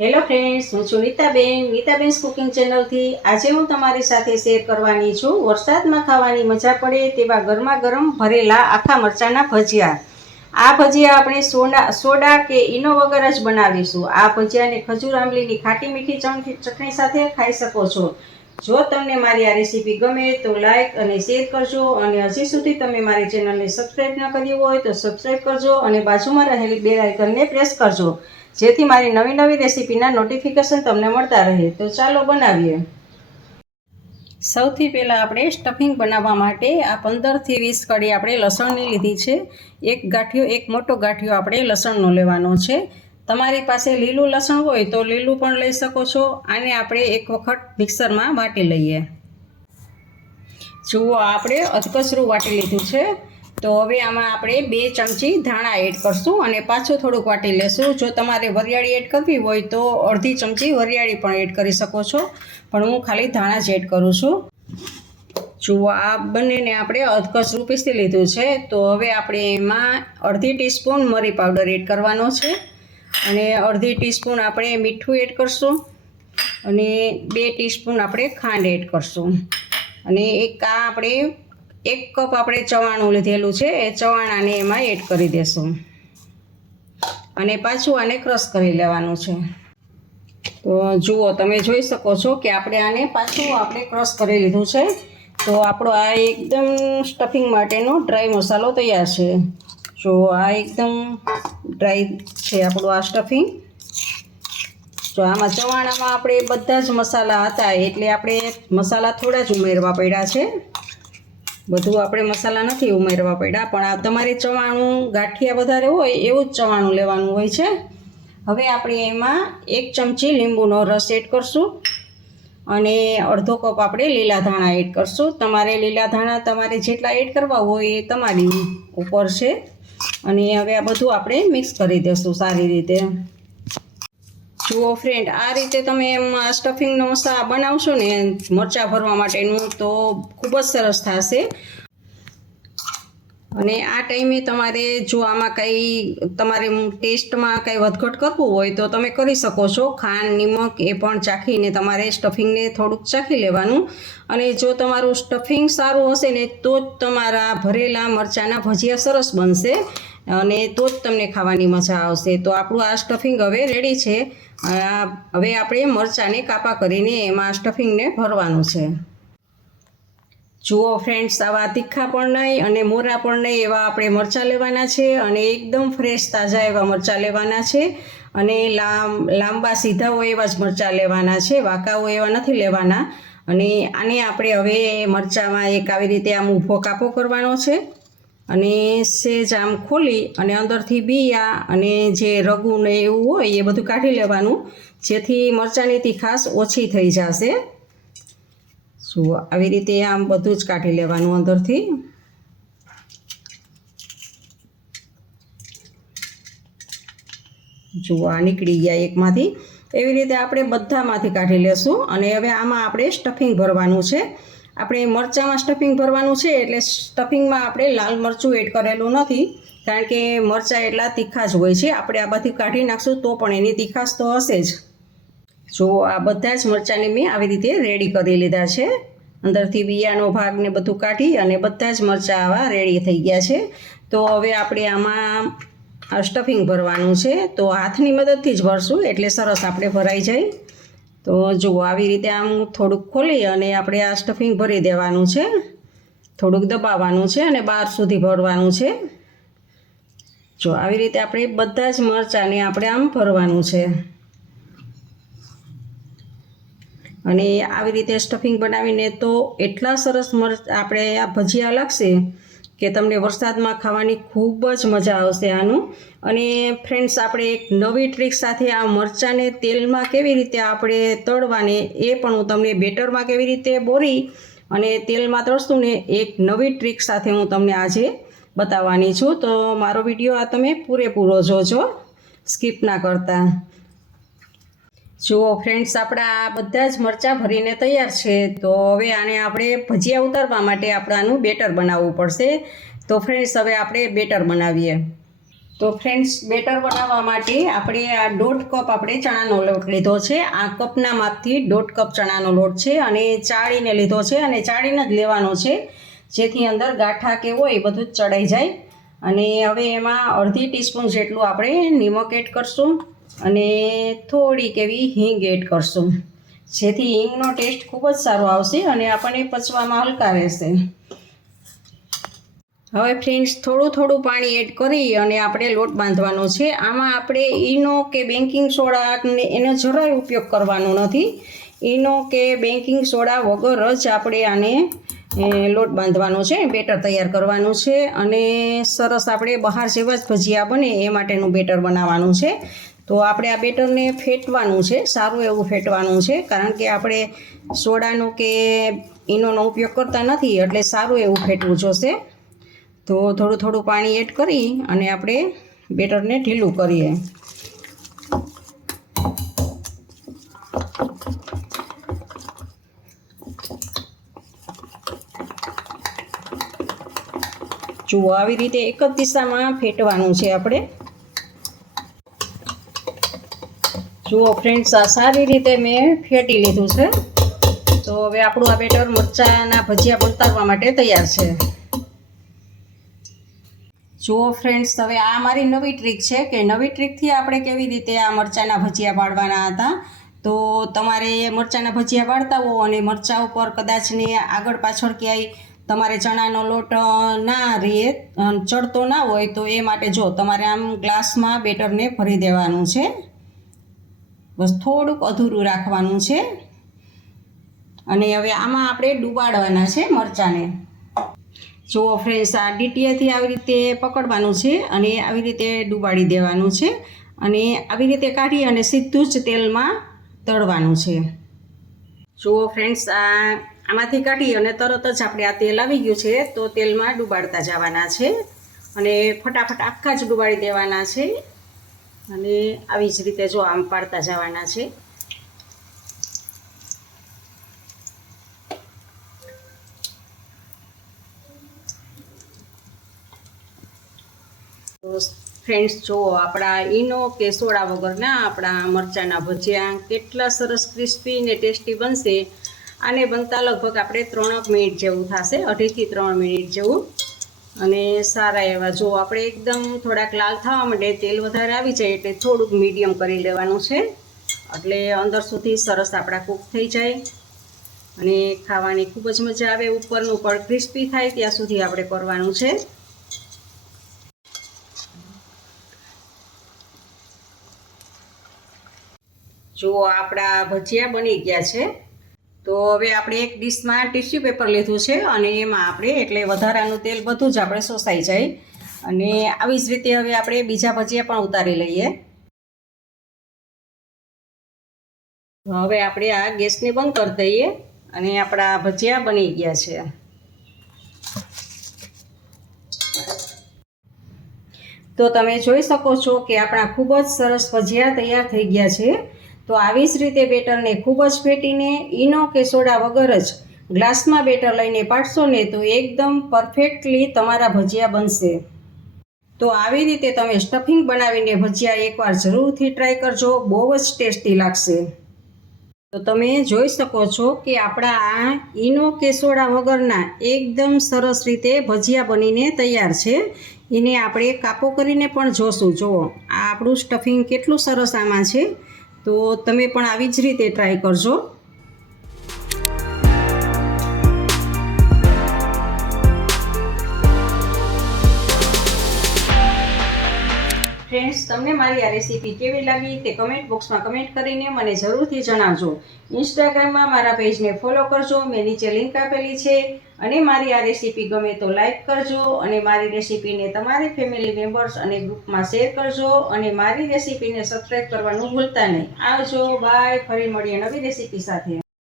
Hello friends હું છું Nitaben. નીતાબેન્સ cooking ચેનલથી આજે હું તમારી સાથે શેર કરવાની છું. વરસાદમાં ખાવાની મજા પડે તેવા ગરમા ગરમ ભરેલા આખા મરચાંના ભજીયા. આ ભજીયા આપણે સોડા સોડા કે ઈનો વગર જ બનાવીશું. આ ભજીયાને ખજૂર, આંબલીની ખાટી મીઠી ચટણી સાથે ખાઈ શકો છો. જો તમને મારી આ રેસીપી ગમે તો લાઇક અને શેર કરજો અને હજી સુધી તમે મારી ચેનલને સબસ્ક્રાઈબ ન કરી હોય તો સબસ્ક્રાઈબ કરજો અને બાજુમાં રહેલી બે આઇકનને પ્રેસ કરજો. જેથી મારી નવી નવી રેસીપીના નોટિફિકેશન તમને મળતા રહે. તો ચાલો બનાવીએ. સૌથી પહેલાં આપણે સ્ટફિંગ બનાવવા માટે આ પંદરથી વીસ કડી આપણે લસણની લીધી છે. એક ગાંઠિયો, એક મોટો ગાંઠિયો આપણે લસણનો લેવાનો છે. તમારી પાસે લીલું લસણ હોય તો લીલું પણ લઈ શકો છો. આને આપણે એક વખત મિક્સરમાં વાટી લઈએ. જુઓ, આપણે અધકચરું વાટી લીધું છે. તો હવે આમાં આપણે બે ચમચી ધાણા એડ કરશું અને પાછું થોડુંક વાટી લેશું. જો તમારે વરિયાળી એડ કરવી હોય તો અડધી ચમચી વરિયાળી પણ એડ કરી શકો છો. પણ હું ખાલી ધાણા જ એડ કરું છું. જુઓ, આ બંનેને આપણે અધકચરું પીસી લીધું છે. તો હવે આપણે એમાં અડધી ટીસ્પૂન મરી પાવડર એડ કરવાનો છે. અને અડધી ટીસ્પૂન આપણે મીઠું એડ કરશું અને બે ટીસ્પૂન આપણે ખાંડ એડ કરશું. અને એક આ આપણે એક કપ આપણે ચવાણું લીધેલું છે, એ ચવાણાને એમાં એડ કરી દેશું. અને પાછું આને ક્રશ કરી લેવાનું છે. તો જુઓ, તમે જોઈ શકો છો કે આપણે આને પાછું આપણે ક્રશ કરી લીધું છે. તો આપણો આ એકદમ સ્ટફિંગ માટેનો ડ્રાય મસાલો તૈયાર છે. જો આ એકદમ ડ્રાય છે આપણું આ સ્ટફિંગ જો આમાં ચવાણામાં આપણે બધા જ મસાલા હતા, એટલે આપણે મસાલા થોડા જ ઉમેરવા પડ્યા છે. બધું આપણે મસાલા નથી ઉમેરવા પડ્યા, પણ આ તમારે ચવાણું ગાંઠિયા વધારે હોય એવું જ ચવાણું લેવાનું હોય છે. હવે આપણે એમાં એક ચમચી લીંબુનો રસ એડ કરશું અને અડધો કપ આપણે લીલા ધાણા એડ કરશું. તમારે લીલા ધાણા તમારે જેટલા એડ કરવા હોય એ તમારી ઉપર છે. અને હવે આ બધું આપણે મિક્સ કરી દઈશું સારી રીતે. જુઓ ફ્રેન્ડ આ રીતે તમે એમ સ્ટફિંગનો મસા બનાવશો ને, મરચાં ભરવા માટેનું, તો ખૂબ જ સરસ થશે. અને આ ટાઈમે તમારે જો આમાં કંઈ, તમારે ટેસ્ટમાં કંઈ વધઘટ કરવું હોય, તો તમે કરી શકો છો. ખાંડ, નિમક એ પણ ચાખીને તમારે સ્ટફિંગને થોડુંક ચાખી લેવાનું. અને જો તમારું સ્ટફિંગ સારું હશે ને, તો જ તમારા ભરેલા મરચાંના ભજીયા સરસ બનશે. અને તો જ તમને ખાવાની મજા આવશે. તો આપણું આ સ્ટફિંગ હવે રેડી છે. હવે આપણે મરચાંને કાપા કરીને એમાં સ્ટફિંગને ભરવાનું છે. જુઓ ફ્રેન્ડ્સ આવા તીખા પણ નહીં અને મોરા પણ નહીં એવા આપણે મરચાં લેવાના છે અને એકદમ ફ્રેશ તાજા એવા મરચાં લેવાના છે. અને લાંબ લાંબા સીધા હોય એવા જ મરચાં લેવાના છે વાંકા હોય એવા નથી લેવાના. અને આને આપણે હવે મરચાંમાં એક આવી રીતે આમ ઊભો કાપો કરવાનો છે. અને સેજ આમ ખોલી અને અંદરથી બીયા અને જે રગું ને એવું હોય એ બધું કાઢી લેવાનું. જેથી મરચાંની તીખાશ ઓછી થઈ જશે. જુઓ આવી રીતે આમ બધું જ કાઢી લેવાનું અંદરથી. જુઓ નીકળી ગયા એકમાંથી. એવી રીતે આપણે બધામાંથી કાઢી લેશું. અને હવે આમાં આપણે સ્ટફિંગ ભરવાનું છે. આપણે મરચાંમાં સ્ટફિંગ ભરવાનું છે એટલે સ્ટફિંગમાં આપણે લાલ મરચું એડ કરેલું નથી. કારણ કે મરચાં એટલા તીખા જ હોય છે. આપણે આ બધી કાઢી નાખશું તો પણ એની તીખાશ તો હશે જ. જો આ બધા જ મરચાંને મેં આવી રીતે રેડી કરી લીધા છે. અંદરથી બિયાનો ભાગ ને બધું કાઢી અને બધા જ મરચાં આવા રેડી થઈ ગયા છે. તો હવે આપણે આમાં સ્ટફિંગ ભરવાનું છે. તો હાથની મદદથી જ ભરશું એટલે સરસ આપણે ભરાઈ જાય. તો જુઓ આવી રીતે આમ થોડુંક ખોલી અને આપણે આ સ્ટફિંગ ભરી દેવાનું છે. થોડુંક દબાવવાનું છે અને બહાર સુધી ભરવાનું છે. જો આવી રીતે આપણે બધા જ મરચાંને આપણે આમ ભરવાનું છે. અને આવી રીતે સ્ટફિંગ બનાવીને તો એટલા સરસ મરચ આપણે આ ભજીયા લાગશે કે તમને વરસાદમાં ખાવાની ખૂબ જ મજા આવશે આનું. અને ફ્રેન્ડ્સ આપણે એક નવી ટ્રીક સાથે આ મરચાંને તેલમાં કેવી રીતે આપણે તળવાને એ પણ હું તમને બેટરમાં કેવી રીતે બોરી અને તેલમાં તળશું ને એક નવી ટ્રીક સાથે હું તમને આજે બતાવવાની છું. તો મારો વીડિયો આ તમે પૂરેપૂરો જોજો. સ્કીપ ના કરતા. જુઓ ફ્રેન્ડ્સ આપણા આ બધા જ મરચાં ભરીને તૈયાર છે. તો હવે આને આપણે ભજીયા ઉતારવા માટે આપણે આનું બેટર બનાવવું પડશે. તો ફ્રેન્ડ્સ હવે આપણે બેટર બનાવીએ. તો ફ્રેન્ડ્સ બેટર બનાવવા માટે આપણે આ દોઢ કપ આપણે ચણાનો લોટ લીધો છે. આ કપના માપથી દોઢ કપ ચણાનો લોટ છે અને ચાળીને લીધો છે અને ચાળીને જ લેવાનો છે. જેથી અંદર ગાંઠા કે હોય એ બધું જ ચડાઈ જાય. અને હવે એમાં અડધી ટીસ્પૂન જેટલું આપણે નિમક એડ કરશું. અને થોડીક એવી હિંગ એડ કરશું. જેથી હિંગનો ટેસ્ટ ખૂબ જ સારો આવશે અને આપણને પચવામાં હલકા રહેશે. હવે ફ્રેન્ડ્સ, થોડું થોડું પાણી એડ કરી અને આપણે લોટ બાંધવાનો છે. આમાં આપણે ઈનો કે બેન્કિંગ સોડાને એનો જરાય ઉપયોગ કરવાનો નથી. ઈનો કે બેન્કિંગ સોડા વગર જ આપણે આને લોટ બાંધવાનો છે, બેટર તૈયાર કરવાનું છે. અને સરસ આપણે બહાર જેવા જ ભજીયા બને એ માટેનું બેટર બનાવવાનું છે. તો આપણે આ બેટરને ફેટવાનું છે, સારું એવું ફેટવાનું છે, કારણ કે આપણે સોડાનો કે ઈનોનો ઉપયોગ કરતા નથી, એટલે સારું એવું ફેટવું જોશે. તો થોડું થોડું પાણી એડ કરી અને આપણે બેટરને ઢીલું કરીએ. જુઓ, આવી રીતે એક જ દિશામાં ફેટવાનું છે આપણે. જુઓ ફ્રેન્ડ્સ આ સારી રીતે મેં ફેટી લીધું છે. તો હવે આપણું આ બેટર મરચાંના ભજીયા ઉતારવા માટે તૈયાર છે. જુઓ ફ્રેન્ડ્સ હવે આ મારી નવી ટ્રીક છે કે નવી ટ્રીકથી આપણે કેવી રીતે આ મરચાંના ભજીયા પાડવાના હતા? તો તમારે મરચાંના ભજીયા પાડતા હો અને મરચાં ઉપર કદાચ ને આગળ પાછળ ક્યાંય તમારે ચણાનો લોટ ના રહે ચડતો ના હોય તો એ માટે જો તમારે આમ ગ્લાસમાં બેટરને ભરી દેવાનું છે. બસ થોડુંક અધૂરું રાખવાનું છે. અને હવે આમાં આપણે ડુબાડવાના છે મરચાંને. જુઓ ફ્રેન્ડ્સ, આ ડીટીએથી આવી રીતે પકડવાનું છે અને આવી રીતે ડુબાડી દેવાનું છે અને આવી રીતે કાઢી અને સીધું જ તેલમાં તળવાનું છે. જુઓ ફ્રેન્ડ્સ, આ આમાંથી કાઢી અને તરત જ આપણે આ તેલ આવી ગયું છે તો તેલમાં ડુબાડતા જવાના છે અને ફટાફટ આખા જ ડુબાડી દેવાના છે. અને આવી જ રીતે જો આમ પાડતા જવાના છે. ફ્રેન્ડ્સ જુઓ આપણા ઈનો કે સોડા વગરના આપણા મરચાંના ભજીયા કેટલા સરસ ક્રિસ્પી ને ટેસ્ટી બનશે. આને બનતા લગભગ આપણે ત્રણક મિનિટ જેવું થશે, અઢીથી ત્રણ મિનિટ જેવું. અને સારા એવા. જો આપણે એકદમ થોડાક લાલ થવા માટે તેલ વધારે આવી જાય એટલે થોડુંક મીડિયમ કરી લેવાનું છે. એટલે અંદર સુધી સરસ આપણા કૂક થઈ જાય. અને ખાવાની ખૂબ જ મજા આવે. ઉપરનું પણ ક્રિસ્પી થાય ત્યાં સુધી આપણે કરવાનું છે. જો આપણા ભજીયા બની ગયા છે. તો હવે આપણે એક ડીશમાં ટિશ્યુ પેપર લીધું છે અને એમાં આપણે એટલે વધારાનું તેલ બધું જ આપણે શોષાઈ જાય. અને આવી જ રીતે હવે આપણે બીજા ભજીયા પણ ઉતારી લઈએ. હવે આપણે આ ગેસને બંધ કરી દઈએ અને આપણા ભજીયા બની ગયા છે. તો તમે જોઈ શકો છો કે આપણા ખૂબ જ સરસ ભજીયા તૈયાર થઈ ગયા છે. તો આવી જ રીતે બેટરને ખૂબ જ ફેટીને ઈનો કે સોડા વગર જ ગ્લાસમાં બેટર લઈને પાડશો ને તો એકદમ પરફેક્ટલી તમારા ભજીયા બનશે. તો આવી રીતે તમે સ્ટફિંગ બનાવીને ભજીયા એકવાર જરૂરથી ટ્રાય કરજો, બહુ જ ટેસ્ટી લાગશે. તો તમે જોઈ શકો છો કે આપણા આ ઈનો કે સોડા વગરના એકદમ સરસ રીતે ભજીયા બનીને તૈયાર છે. એને આપણે કાપો કરીને પણ જોશું. જુઓ, આ આપણું સ્ટફિંગ કેટલું સરસ આમાં છે. તો તમે પણ આવી જ રીતે ટ્રાય કરજો. ફ્રેન્ડ્સ તમને મારી આ રેસીપી કેવી લાગી તે કમેન્ટ બોક્સમાં કમેન્ટ કરીને મને જરૂરથી જણાવજો. ઇન્સ્ટાગ્રામમાં મારા પેજને ફોલો કરજો, મેં નીચે લિંક આપેલી છે. અને મારી આ રેસીપી ગમે તો લાઈક કરજો અને મારી રેસીપીને તમારી ફેમિલી મેમ્બર્સ અને ગ્રુપમાં શેર કરજો અને મારી રેસીપીને સબસ્ક્રાઈબ કરવાનું ભૂલતા નહીં. આવજો બાય ફરી મળીએ નવી રેસીપી સાથે.